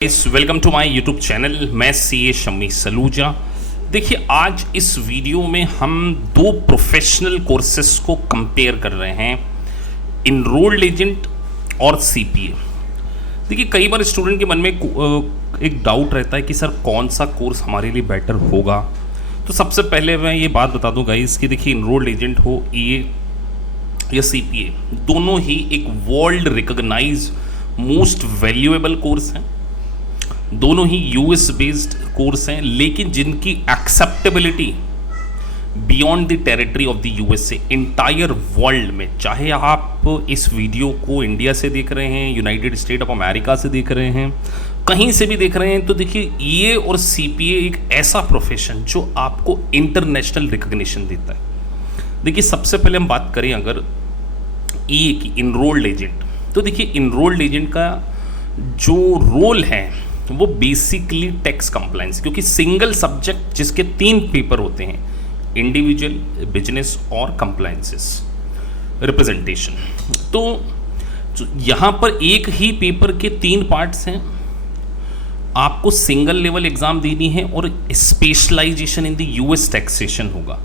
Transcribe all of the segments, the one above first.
Welcome to my YouTube channel. मैं CA Shammi Saluja. देखिए, आज इस वीडियो में हम दो प्रोफेशनल कोर्सेस को कंपेयर कर रहे हैं, इनरोल्ड एजेंट और सीपीए। देखिए, कई बार स्टूडेंट के मन में एक डाउट रहता है कि सर कौन सा कोर्स हमारे लिए बेटर होगा। तो सबसे पहले मैं ये बात बता दूं गाइस कि देखिए, इनरोल्ड एजेंट हो ईए या सीपीए, दोनों ही एक world recognise most valuable course हैं। दोनों ही यूएस बेस्ड कोर्स हैं, लेकिन जिनकी acceptability beyond the territory of the USA, entire world में, चाहे आप इस वीडियो को इंडिया से देख रहे हैं, यूनाइटेड स्टेट ऑफ अमेरिका से देख रहे हैं, कहीं से भी देख रहे हैं, तो देखिए ये और सीपीए एक ऐसा प्रोफेशन जो आपको इंटरनेशनल रिकॉग्निशन देता है। देखिए, सबसे पहले हम बात करें अगर ई की, इनरोल्ड एजेंट, तो देखिए इनरोल्ड एजेंट का जो रोल है वो बेसिकली टैक्स कंप्लायंस, क्योंकि सिंगल सब्जेक्ट जिसके 3 पेपर होते हैं, इंडिविजुअल, बिजनेस और कंप्लायंसेस रिप्रेजेंटेशन। तो यहाँ पर एक ही पेपर के 3 पार्ट्स हैं, आपको सिंगल लेवल एग्जाम देनी है और specialisation in the US taxation होगा।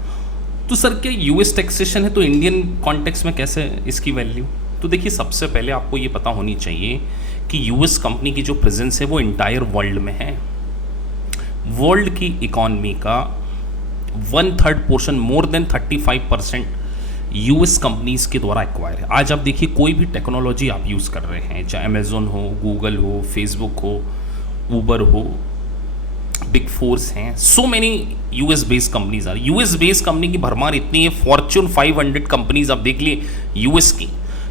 तो सर क्या यूएस टैक्सेशन है तो इंडियन कॉन्टेक्स्ट में कैसे इसकी वैल्यू? तो देखिए, सबसे पहले आपको ये पता होनी चाहिए कि यूएस कंपनी की जो प्रेजेंस है वो इंटायर वर्ल्ड में है। वर्ल्ड की इकॉनमी का 1/3 portion, more than 35% US companies के द्वारा एक्वायर है। आज आप देखिए, कोई भी टेक्नोलॉजी आप यूज़ कर रहे हैं, चाहे अमेजोन हो, गूगल हो, फेसबुक हो, ऊबर हो, बिग फोर्स हैं, so many US based companies are. US based company की भरमार इतनी है, फॉर्च्यून 500 कंपनीज आप देख लिए यूएस की।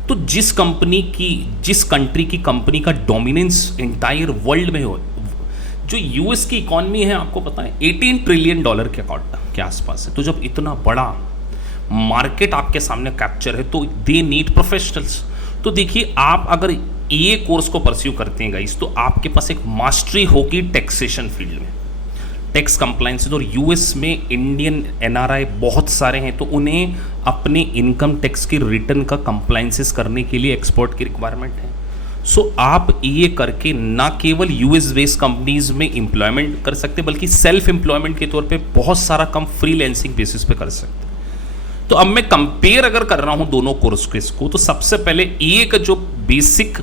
तो जिस कंट्री की कंपनी का डोमिनेंस इंटायर वर्ल्ड में हो, जो यूएस की इकॉनमी है आपको पता है $18 ट्रिलियन के आसपास है। तो जब इतना बड़ा मार्केट आपके सामने कैप्चर है तो दे नीड प्रोफेशनल्स। तो देखिए, आप अगर ये कोर्स को परस्यू करते हैं गाइस, तो आपके पास एक मास्टरी होगी टैक्सेशन फील्ड में, टैक्स कंप्लायंस। और यूएस में इंडियन एनआरआई बहुत सारे हैं, तो उन्हें अपने इनकम टैक्स की रिटर्न का कंप्लायंसेस करने के लिए एक्सपर्ट की रिक्वायरमेंट है। सो आप ये करके ना केवल यूएस बेस्ड कंपनीज में एम्प्लॉयमेंट कर सकते, बल्कि सेल्फ एम्प्लॉयमेंट के तौर पे बहुत सारा कम फ्रीलांसिंग बेसिस पे कर सकते। तो अब मैं कंपेयर अगर कर रहा हूं दोनों कोर्स को, तो सबसे पहले एक जो बेसिक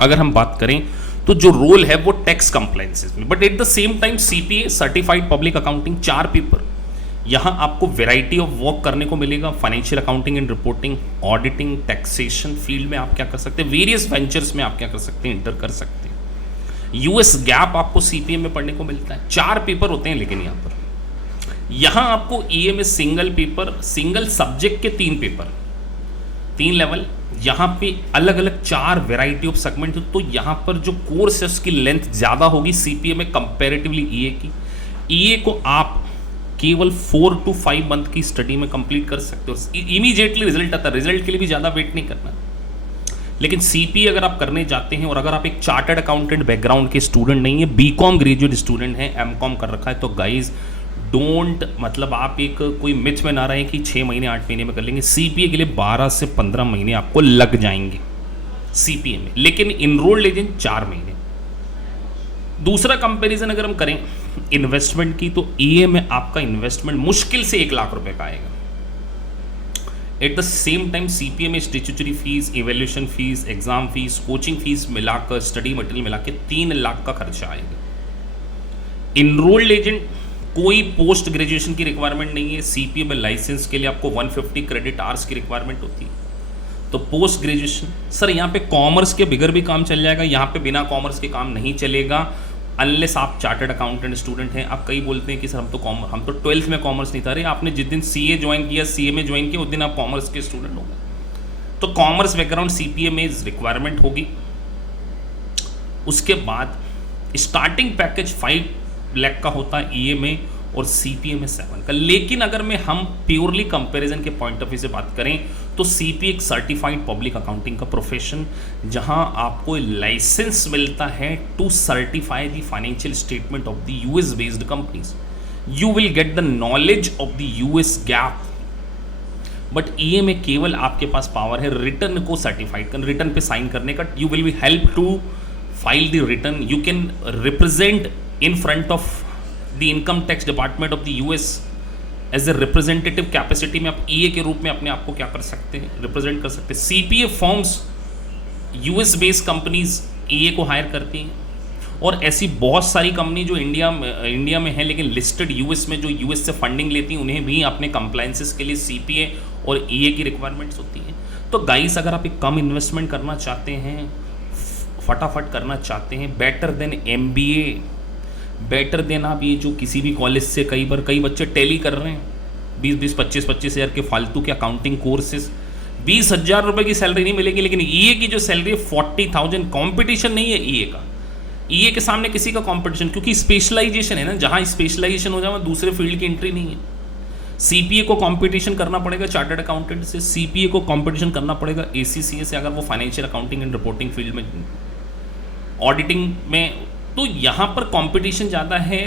अगर हम बात करें तो जो रोल है वो टैक्स कंप्लायंसेस में, but at the same time CPA, certified public accounting, 4 paper. यहाँ आपको वैरायटी ऑफ वर्क करने को मिलेगा, financial accounting and reporting, auditing, taxation field में आप क्या कर सकते हैं, वेरियस वेंचर्स में आप क्या कर सकते हैं, इंटर कर सकते हैं। यूएस गैप आपको सीपीए में पढ़ने को मिलता है, 4 पेपर होते हैं। लेकिन यहाँ आपको ईए में सिंगल पेपर, सिंगल सब्जेक्ट के 3 पेपर, 3 लेवल, यहाँ पे अलग अलग 4 वेराइटी ऑफ सेगमेंट। तो यहाँ पर जो कोर्स है उसकी लेंथ ज़्यादा होगी सीपीए में कंपैरेटिवली ईए की। ईए को आप केवल 4 to 5 मंथ की स्टडी में कंप्लीट कर सकते हो, इमीडिएटली रिजल्ट आता है, रिजल्ट के लिए भी ज़्यादा वेट नहीं करना। लेकिन सीपीए अगर आप करने जाते हैं और अगर आप एक चार्टर्ड अकाउंटेंट बैकग्राउंड के स्टूडेंट नहीं है, बीकॉम ग्रेजुएट स्टूडेंट हैं, एमकॉम कर रखा है, तो गाइज डोंट, मतलब आप एक कोई मिथ में ना रहे कि 6 महीने 8 महीने में कर लेंगे। सीपीए के लिए 12 से 15 महीने आपको लग जाएंगे सीपीए में, लेकिन इनरोल्ड एजेंट 4 महीने। दूसरा कंपैरिजन अगर हम करें इन्वेस्टमेंट की, तो ईए में आपका इन्वेस्टमेंट मुश्किल से 1 लाख रुपए का आएगा। At the same time CPA में statutory fees, evaluation fees, exam fees, coaching fees मिलाकर, स्टडी मटेरियल मिलाकर 3 लाख का खर्चा आएगा। इनरोल्ड एजेंट कोई पोस्ट ग्रेजुएशन की रिक्वायरमेंट नहीं है। सीपीए में लाइसेंस के लिए आपको 150 क्रेडिट आवर्स की रिक्वायरमेंट होती है। तो पोस्ट ग्रेजुएशन, सर यहाँ पे कॉमर्स के बिगर भी काम चल जाएगा, यहाँ पे बिना कॉमर्स के काम नहीं चलेगा अनलेस आप चार्टर्ड अकाउंटेंट स्टूडेंट हैं। आप कई बोलते हैं कि सर हम तो 12th में कॉमर्स नहीं था। अरे आपने जिस दिन सीए ज्वाइन किया, सीए में ज्वाइन किया, उस दिन आप कॉमर्स के स्टूडेंट हो गए। तो कॉमर्स बैकग्राउंड सीपीए में रिक्वायरमेंट होगी। उसके बाद स्टार्टिंग पैकेज 5 लाख का होता है ईए में और सीपीए में 7 का। लेकिन अगर हम प्योरली कंपैरिजन के पॉइंट ऑफ व्यू से बात करें तो सीपीए एक सर्टिफाइड पब्लिक अकाउंटिंग का प्रोफेशन, जहां आपको लाइसेंस मिलता है to certify the financial statement of the US based companies. You will get the knowledge of the US GAAP, but EA में केवल आपके पास पावर है रिटर्न को सर्टिफाइड करना, रिटर्न पे साइन करने का। You will be help to file the return, you can represent in front of the income tax department of the US as a representative capacity में आप EA के रूप में अपने आप को क्या कर सकते हैं, रिप्रेजेंट कर सकते हैं। CPA forms US based companies EA को हायर करती हैं, और ऐसी बहुत सारी कंपनी जो इंडिया में है लेकिन लिस्टेड US में, जो US से फंडिंग लेती हैं, उन्हें भी अपने कंप्लाइंसेस के लिए CPA और EA की रिक्वायरमेंट्स होती हैं। तो गाइस, अगर आप एक कम इन्वेस्टमेंट करना चाहते हैं, फटाफट करना चाहते हैं, better than MBA, better than आप ये जो किसी भी कॉलेज से कई बच्चे टैली कर रहे हैं 20-20, 25-25 हज़ार के फालतू के अकाउंटिंग कोर्सेज, 20,000 रुपये की सैलरी नहीं मिलेगी, लेकिन EA की जो सैलरी है 40,000। कॉम्पिटिशन नहीं है EA का, EA के सामने किसी का कॉम्पिटिशन, क्योंकि स्पेशलाइजेशन है ना, जहाँ स्पेशलाइजेशन हो जाए वहाँ दूसरे फील्ड की एंट्री नहीं है। CPA को कंपटीशन करना पड़ेगा चार्टर्ड अकाउंटेंट से, CPA को कंपटीशन करना पड़ेगा ACCA से, अगर वो financial accounting and reporting field में, ऑडिटिंग में, तो यहाँ पर कंपटीशन ज़्यादा है।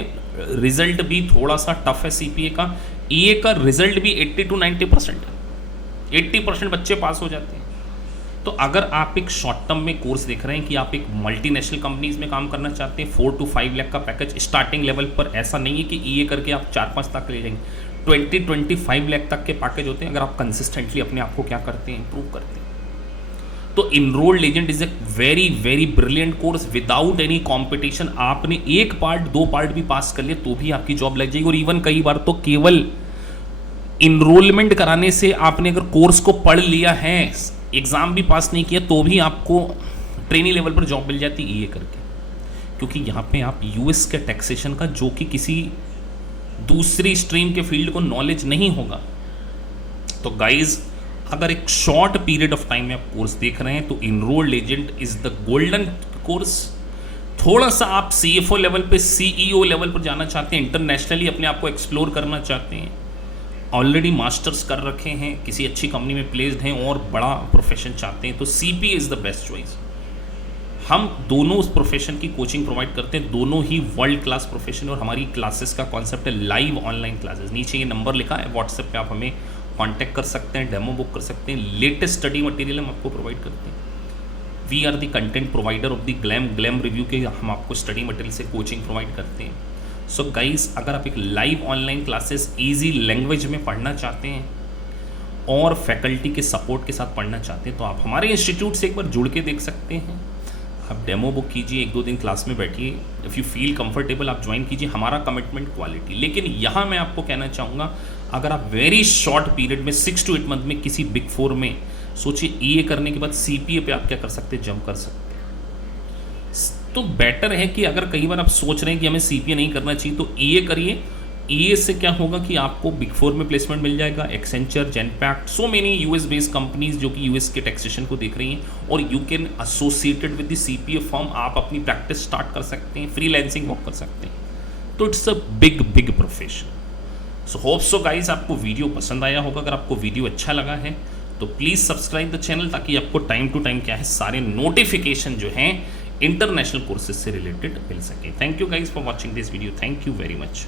रिजल्ट भी थोड़ा सा टफ है CPA का। EA का रिजल्ट भी 80 to 90% है, 80% बच्चे पास हो जाते हैं। तो अगर आप एक शॉर्ट टर्म में कोर्स देख रहे हैं कि आप एक मल्टीनेशनल कंपनीज में काम करना चाहते हैं, 4 to 5 लाख का पैकेज स्टार्टिंग लेवल पर, ऐसा नहीं है कि EA करके आप 4-5 लाख ले जाएंगे, 20-25 लाख तक के पैकेज होते हैं अगर आप कंसिस्टेंटली अपने आप को क्या करते हैं, इंप्रूव करते हैं। तो enrolled agent is a very very brilliant course without any competition. आपने 1 पार्ट 2 पार्ट भी पास कर लिया तो भी आपकी जॉब लग जाएगी, और इवन कई बार तो केवल इनरोलमेंट कराने से आपने अगर कोर्स को पढ़ लिया है, एग्जाम भी पास नहीं किया, तो भी आपको ट्रेनिंग लेवल पर जॉब मिल जाती है EA करके, क्योंकि यहाँ पे आप US के टैक्सेशन का, जो कि किसी दूसरी स्ट्रीम के फील्ड को नॉलेज नहीं होगा। तो गाइज, अगर एक शॉर्ट पीरियड ऑफ टाइम में आप कोर्स देख रहे हैं तो enrolled agent is the golden course. थोड़ा सा आप CFO लेवल पे, CEO लेवल पर जाना चाहते हैं, इंटरनेशनली अपने आप को एक्सप्लोर करना चाहते हैं, ऑलरेडी मास्टर्स कर रखे हैं, किसी अच्छी कंपनी में प्लेस्ड हैं और बड़ा प्रोफेशन चाहते हैं, तो CPA is the best choice. हम दोनों उस प्रोफेशन की कोचिंग प्रोवाइड करते हैं, दोनों ही वर्ल्ड क्लास प्रोफेशन, और हमारी क्लासेस का कॉन्सेप्ट है लाइव ऑनलाइन क्लासेस। नीचे ये नंबर लिखा है, व्हाट्सएप पे आप हमें कांटेक्ट कर सकते हैं, डेमो बुक कर सकते हैं, लेटेस्ट स्टडी मटेरियल हम आपको प्रोवाइड करते हैं। We are the content provider of the Gleim review के, हम आपको स्टडी मटेरियल से कोचिंग प्रोवाइड करते हैं। सो गाइस, अगर आप एक live online classes easy language में पढ़ना चाहते हैं और फैकल्टी के सपोर्ट के साथ पढ़ना चाहते हैं, तो आप हमारे इंस्टीट्यूट से एक बार जुड़ के देख सकते हैं। आप डेमो बुक कीजिए, 1-2 दिन क्लास में बैठिए, इफ़ यू फील कंफर्टेबल आप ज्वाइन कीजिए। हमारा कमिटमेंट क्वालिटी। लेकिन यहाँ मैं आपको कहना चाहूँगा, अगर आप वेरी शॉर्ट पीरियड में 6 to 8 मंथ में किसी बिग 4 में सोचिए, EA करने के बाद CPA पे आप क्या कर सकते हैं, जंप कर सकते हैं। तो बेटर है कि अगर कई बार आप सोच रहे हैं कि हमें CPA नहीं करना चाहिए, तो EA करिए। EA से क्या होगा कि आपको बिग 4 में प्लेसमेंट मिल जाएगा, Accenture, Genpact, so many US based companies जो कि US के टैक्सेशन को देख रही हैं, और you can associated with the CPA form आप अपनी प्रैक्टिस स्टार्ट कर सकते हैं, फ्रीलांसिंग वर्क कर सकते हैं। तो it's a big profession. So hope so guys, आपको वीडियो पसंद आया होगा। अगर आपको वीडियो अच्छा लगा है तो प्लीज़ सब्सक्राइब द चैनल, ताकि आपको टाइम टू टाइम क्या है, सारे नोटिफिकेशन जो हैं इंटरनेशनल कोर्सेज से रिलेटेड मिल सके। Thank you guys for watching this video. Thank you very much.